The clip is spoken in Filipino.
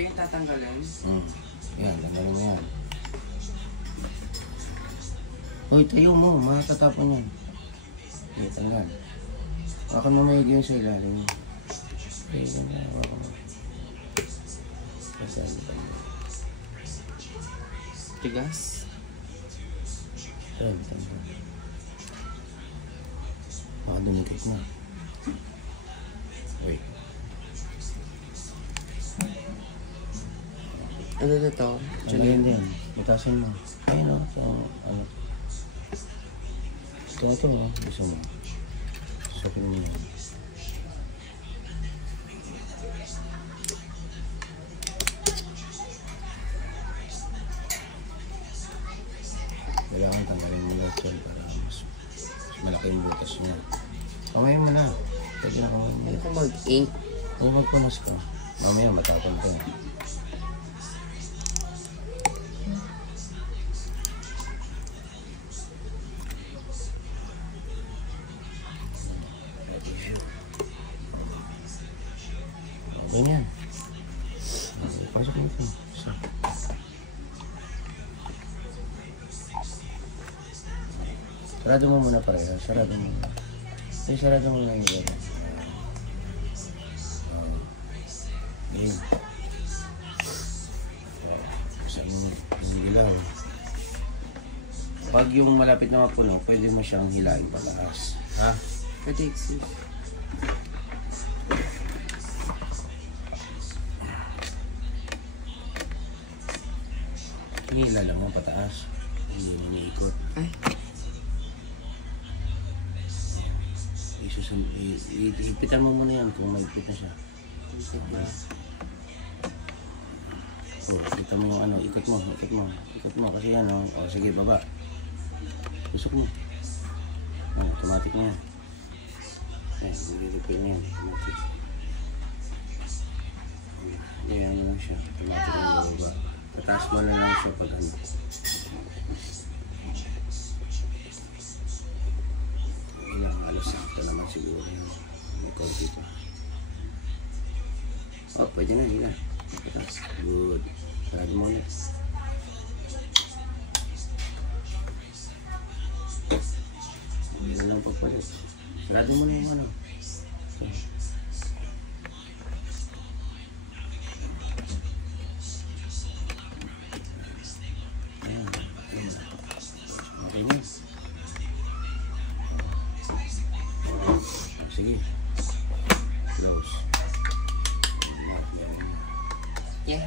yung tatanggalin? Yan, tanggalin mo yan. Hoy, tayo mo, makatatapon yan. Okay, tanggal. Baka mamayag yun sa ilalim. Okay, ganyan, baka mo. Kasi ano pa yun. Tigas? Ayan, tanggal. Baka dumikit na. Wait. Ano na to? Tanggalin din. Butasin mo. Ayun o. So, ano. Ito, gusto mo. Sokin mo yun. Kailangan tanggalin mo lahat yan para mas malaki yung butas niya. Kamayin mo na. Pwede na kamayin mo. Ano kung mag-ink? Kung magpunas ka, mamaya matapon ka. Ganyan. Pasok mo ito. Sarado mo muna pareha. Sarado mo muna. Ay, sarado mo na yung gano'n. Game. Saan mo yung ilaw. Pag yung malapit na mapuno, pwede mo siyang hilain pataas. Ha? Pwede exist. Hila lang mo pataas. Hindi mo niikot. Ay. Ipitan mo muna yan kung may ipit na siya. Ikot na. Kita mo ano, ikot mo. Ikot mo kasi yan o. O sige, baba. Tusok mo. Automatic na yan. Ayan, nililipin niya yan. Automatic. Ayan mo lang siya. Automatic na baba. Tataas mo na lang siya pag ano. Ilang alos sakto naman siguro yung ikaw dito. Oh, pwede na, hila. Tataas. Good. Sarado mo ulit. Hila lang pagpalit. Sarado mo na yung ano. Sige. Close. Yeah,